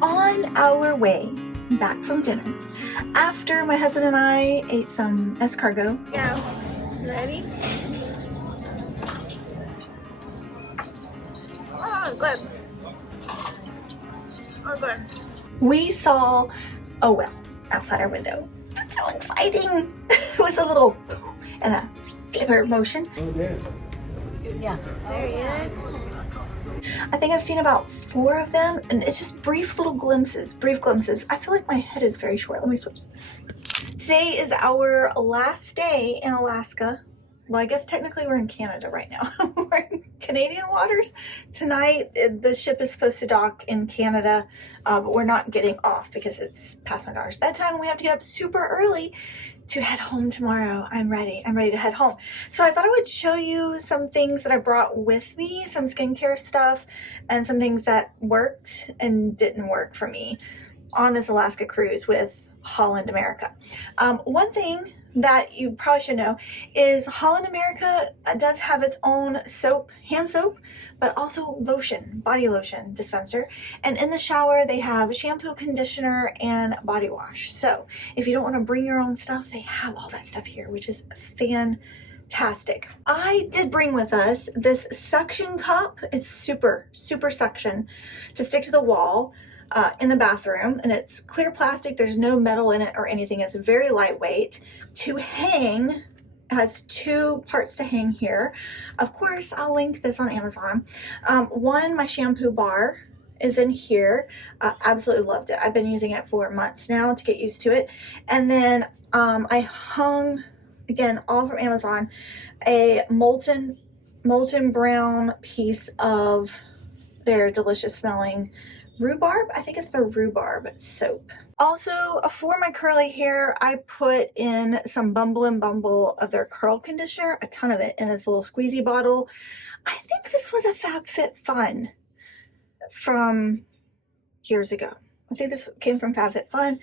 On our way back from dinner, after my husband and I ate some escargot. Yeah, ready? Oh, good. Oh, good. We saw a whale outside our window. That's so exciting. It was a little poof and a flipper motion. Oh, there. Yeah, there he is. I think I've seen about 4 of them, and it's just brief little glimpses, brief glimpses. I feel like my head is very short. Let me switch this. Today is our last day in Alaska. Well, I guess technically we're in Canada right now. We're in Canadian waters. Tonight, the ship is supposed to dock in Canada, but we're not getting off because it's past my daughter's bedtime and we have to get up super early to head home tomorrow. I'm ready to head home. So I thought I would show you some things that I brought with me, some skincare stuff, and some things that worked and didn't work for me on this Alaska cruise with Holland America. One thing that you probably should know is Holland America does have its own soap, hand soap, but also lotion, body lotion dispenser. And in the shower, they have shampoo, conditioner, and body wash. So if you don't want to bring your own stuff, they have all that stuff here, which is fantastic. I did bring with us this suction cup. It's super suction to stick to the wall in the bathroom, and it's clear plastic. There's no metal in it or anything. It's very lightweight. To hang, it has 2 parts to hang here. Of course, I'll link this on Amazon. One, my shampoo bar is in here. Absolutely loved it. I've been using it for months now to get used to it. And then I hung, again, all from Amazon, a molten brown piece of their delicious smelling rhubarb. I think it's the rhubarb soap. Also, for my curly hair, I put in some Bumble and Bumble of their curl conditioner, a ton of it in this little squeezy bottle. I think this was a FabFitFun from years ago. I think this came from FabFitFun.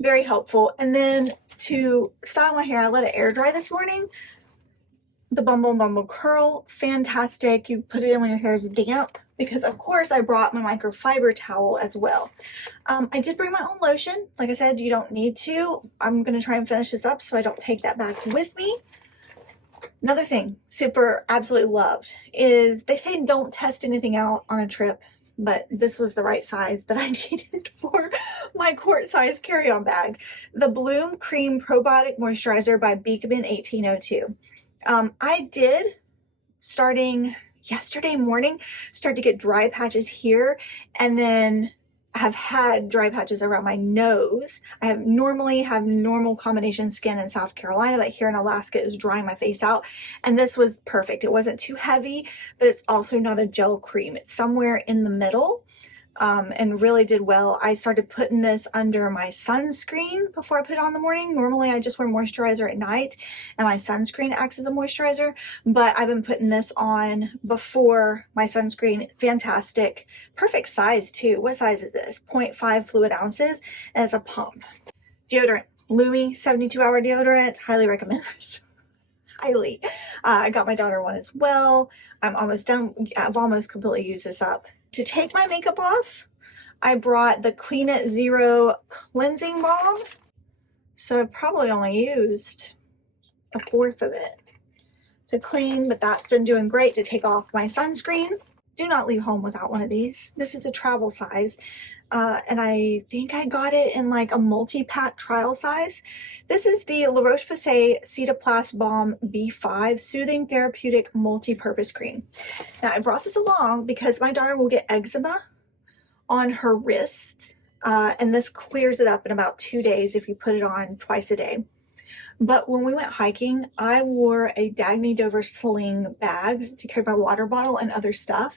Very helpful. And then to style my hair, I let it air dry this morning. The Bumble and Bumble curl, fantastic. You put it in when your hair is damp, because of course I brought my microfiber towel as well. I did bring my own lotion. Like I said, you don't need to. I'm gonna try and finish this up so I don't take that back with me. Another thing, absolutely loved, is they say don't test anything out on a trip, but this was the right size that I needed for my quart size carry-on bag. The Bloom Cream Probiotic Moisturizer by Beekman 1802. I did, starting yesterday morning, start to get dry patches here, and then have had dry patches around my nose. I normally have normal combination skin in South Carolina, but here in Alaska is drying my face out, and this was perfect. It wasn't too heavy, but it's also not a gel cream. It's somewhere in the middle. And really did well. I started putting this under my sunscreen before I put it on in the morning. Normally I just wear moisturizer at night and my sunscreen acts as a moisturizer, but I've been putting this on before my sunscreen. Fantastic. Perfect size too. What size is this? 0.5 fluid ounces, and it's a pump. Deodorant, Lumi 72-hour deodorant. Highly recommend this. Highly. I got my daughter one as well. I'm almost done. I've almost completely used this up. To take my makeup off, I brought the Clean It Zero Cleansing Balm. So I probably only used 1/4 of it to clean, but that's been doing great. To take off my sunscreen. Do not leave home without one of these. This is a travel size. And I think I got it in like a multi-pack trial size. This is the Roche-Posay Cicaplast Balm B5 Soothing Therapeutic Multi-Purpose Cream. Now I brought this along because my daughter will get eczema on her wrist, and this clears it up in about 2 days if you put it on twice a day. But when we went hiking, I wore a Dagny Dover sling bag to carry my water bottle and other stuff.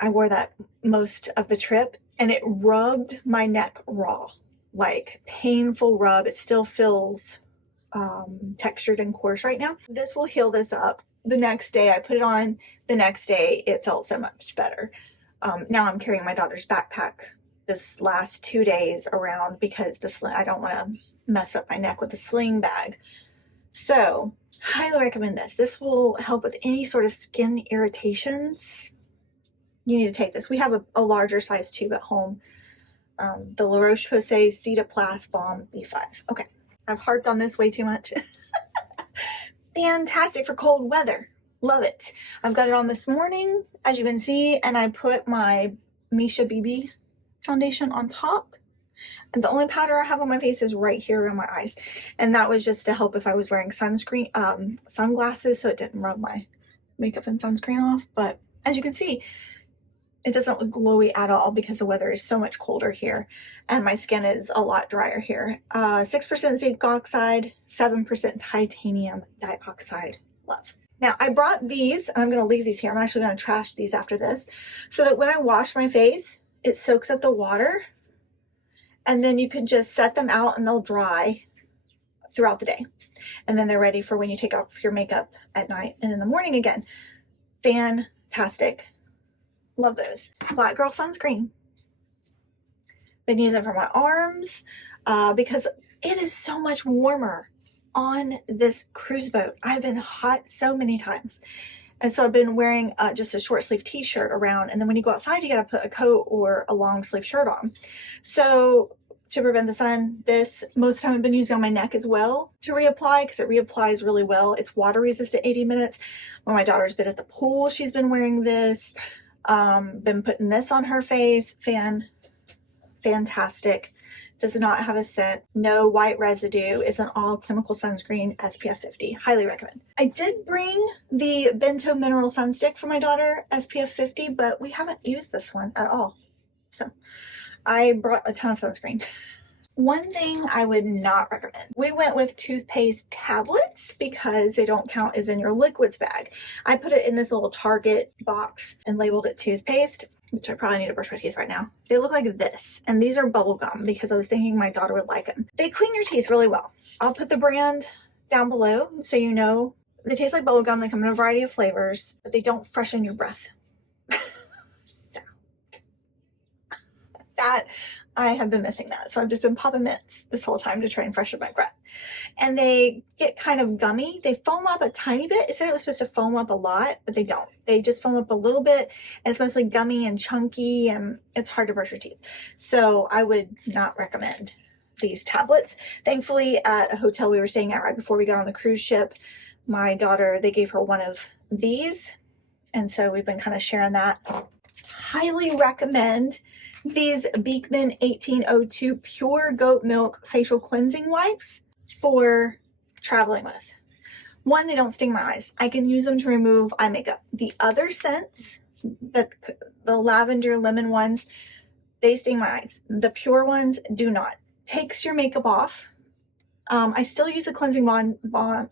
I wore that most of the trip, and it rubbed my neck raw, like painful rub. It still feels textured and coarse right now. This will heal this up. The next day I put it on, the next day it felt so much better. Now I'm carrying my daughter's backpack this last 2 days around because I don't want to mess up my neck with the sling bag. So highly recommend this. This will help with any sort of skin irritations. You need to take this. We have a larger size tube at home. The Roche-Posay Cicaplast Balm B5. Okay, I've harped on this way too much. Fantastic for cold weather. Love it. I've got it on this morning, as you can see, and I put my Misha BB foundation on top. And the only powder I have on my face is right here on my eyes. And that was just to help if I was wearing sunscreen, sunglasses, so it didn't rub my makeup and sunscreen off. But as you can see, it doesn't look glowy at all because the weather is so much colder here and my skin is a lot drier here. 6% zinc oxide, 7% titanium dioxide. Love. Now I brought these, and I'm going to leave these here. I'm actually going to trash these after this so that when I wash my face, it soaks up the water, and then you can just set them out and they'll dry throughout the day. And then they're ready for when you take off your makeup at night and in the morning again. Fantastic. Love those. Black Girl sunscreen. Been using it for my arms because it is so much warmer on this cruise boat. I've been hot so many times. And so I've been wearing just a short sleeve t-shirt around. And then when you go outside, you got to put a coat or a long sleeve shirt on. So to prevent the sun, this most of the time I've been using on my neck as well to reapply because it reapplies really well. It's water resistant 80 minutes. When my daughter's been at the pool, she's been wearing this. Been putting this on her face. Fantastic. Does not have a scent, no white residue. It's an all chemical sunscreen, SPF 50. Highly recommend. I did bring the Bento Mineral Sunstick for my daughter, SPF 50, but we haven't used this one at all. So I brought a ton of sunscreen. One thing I would not recommend. We went with toothpaste tablets because they don't count as in your liquids bag. I put it in this little Target box and labeled it toothpaste, which I probably need to brush my teeth right now. They look like this, and these are bubble gum because I was thinking my daughter would like them. They clean your teeth really well. I'll put the brand down below so you know. They taste like bubble gum. They come in a variety of flavors, but they don't freshen your breath. So, that I have been missing that. So I've just been popping mints this whole time to try and freshen my breath. And they get kind of gummy. They foam up a tiny bit. It said it was supposed to foam up a lot, but they don't. They just foam up a little bit, and it's mostly gummy and chunky, and it's hard to brush your teeth. So I would not recommend these tablets. Thankfully, at a hotel we were staying at right before we got on the cruise ship, my daughter, they gave her one of these. And so we've been kind of sharing that. Highly recommend these Beekman 1802 Pure Goat Milk Facial Cleansing Wipes for traveling with. One, they don't sting my eyes. I can use them to remove eye makeup. The other scents, the lavender lemon ones, they sting my eyes. The pure ones do not. Takes your makeup off. I still use the cleansing balm,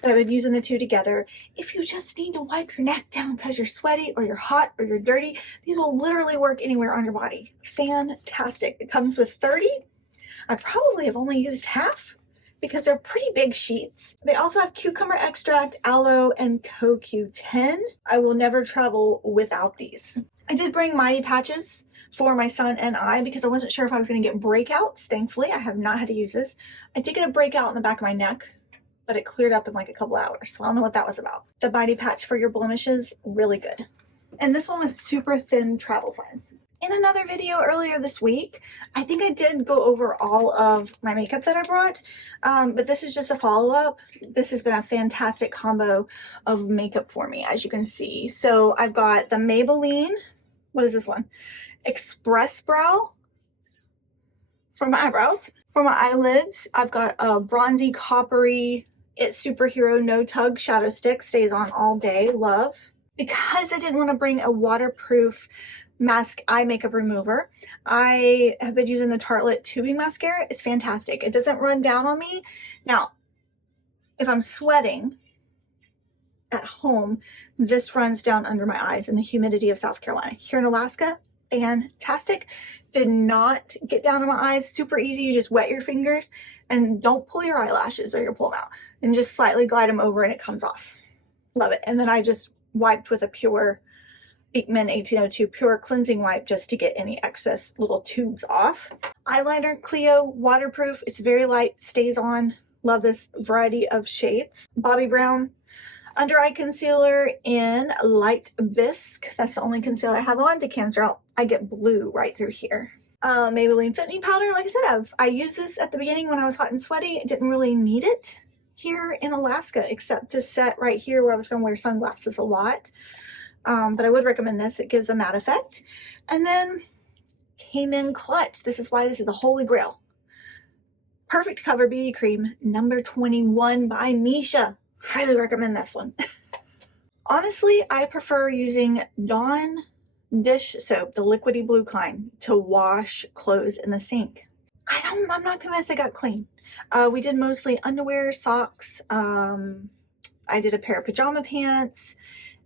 but I've been using the two together. If you just need to wipe your neck down because you're sweaty or you're hot or you're dirty, these will literally work anywhere on your body. Fantastic. It comes with 30. I probably have only used half because they're pretty big sheets. They also have cucumber extract, aloe, and CoQ10. I will never travel without these. I did bring Mighty Patches for my son and I because I wasn't sure if I was going to get breakouts. Thankfully, I have not had to use this. I did get a breakout in the back of my neck, but it cleared up in like a couple hours, so I don't know what that was about. The Mighty Patch for your blemishes, really good. And this one was super thin travel size. In another video earlier this week, I think I did go over all of my makeup that I brought, but this is just a follow-up. This has been a fantastic combo of makeup for me, as you can see. So I've got the Maybelline, what is this one? Express Brow for my eyebrows. For my eyelids, I've got a bronzy coppery It's Superhero No Tug Shadow Stick. Stays on all day. Love. Because I didn't want to bring a waterproof mask eye makeup remover, I have been using the Tartelette Tubing Mascara. It's fantastic. It doesn't run down on me. Now, if I'm sweating at home, this runs down under my eyes in the humidity of South Carolina. Here in Alaska, fantastic. Did not get down on my eyes. Super easy. You just wet your fingers and don't pull your eyelashes or you'll pull them out, and just slightly glide them over and it comes off. Love it. And then I just wiped with a pure Beekman 1802 pure cleansing wipe just to get any excess little tubes off. Eyeliner Clio waterproof. It's very light, stays on Love this variety of shades. Bobbi Brown under eye concealer in light bisque. That's the only concealer I have on to cancel out. I get blue right through here. Maybelline Fit Me powder. Like I said, I used this at the beginning when I was hot and sweaty. I didn't really need it here in Alaska, except to set right here where I was going to wear sunglasses a lot. But I would recommend this. It gives a matte effect. And then came in clutch. This is why this is a holy grail. Perfect Cover BB Cream number 21 by Misha. Highly recommend this one. Honestly, I prefer using Dawn dish soap, the liquidy blue kind, to wash clothes in the sink. I'm not convinced they got clean. We did mostly underwear, socks. I did a pair of pajama pants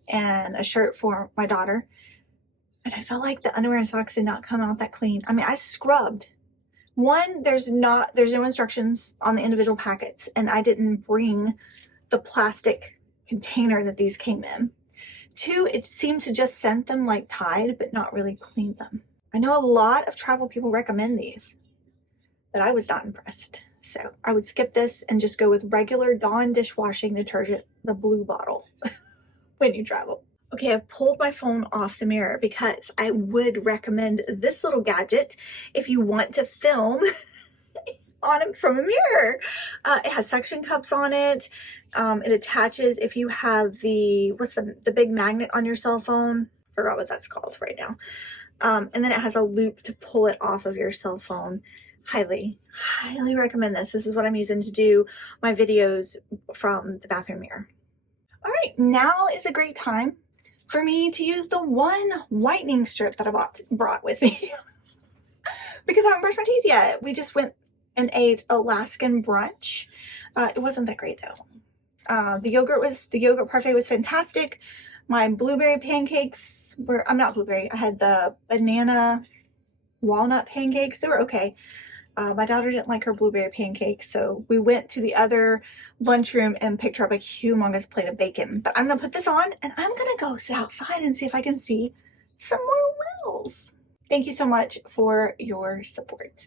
and a shirt for my daughter. And I felt like the underwear and socks did not come out that clean. I mean, I scrubbed. One, there's no instructions on the individual packets, and I didn't bring the plastic container that these came in. Two, it seemed to just scent them like Tide, but not really clean them. I know a lot of travel people recommend these, but I was not impressed. So I would skip this and just go with regular Dawn dishwashing detergent, the blue bottle, when you travel. Okay, I've pulled my phone off the mirror because I would recommend this little gadget if you want to film on it from a mirror. It has suction cups on it. It attaches if you have what's the big magnet on your cell phone? I forgot what that's called right now. And then it has a loop to pull it off of your cell phone. Highly recommend this. This is what I'm using to do my videos from the bathroom mirror. All right, now is a great time for me to use the one whitening strip that I brought with me because I haven't brushed my teeth yet. We just went and ate Alaskan brunch. It wasn't that great though. The yogurt parfait was fantastic. My blueberry pancakes were, I'm not blueberry, I had the banana walnut pancakes. They were okay. My daughter didn't like her blueberry pancakes, so we went to the other lunchroom and picked her up a humongous plate of bacon. But I'm gonna put this on and I'm gonna go sit outside and see if I can see some more whales. Thank you so much for your support.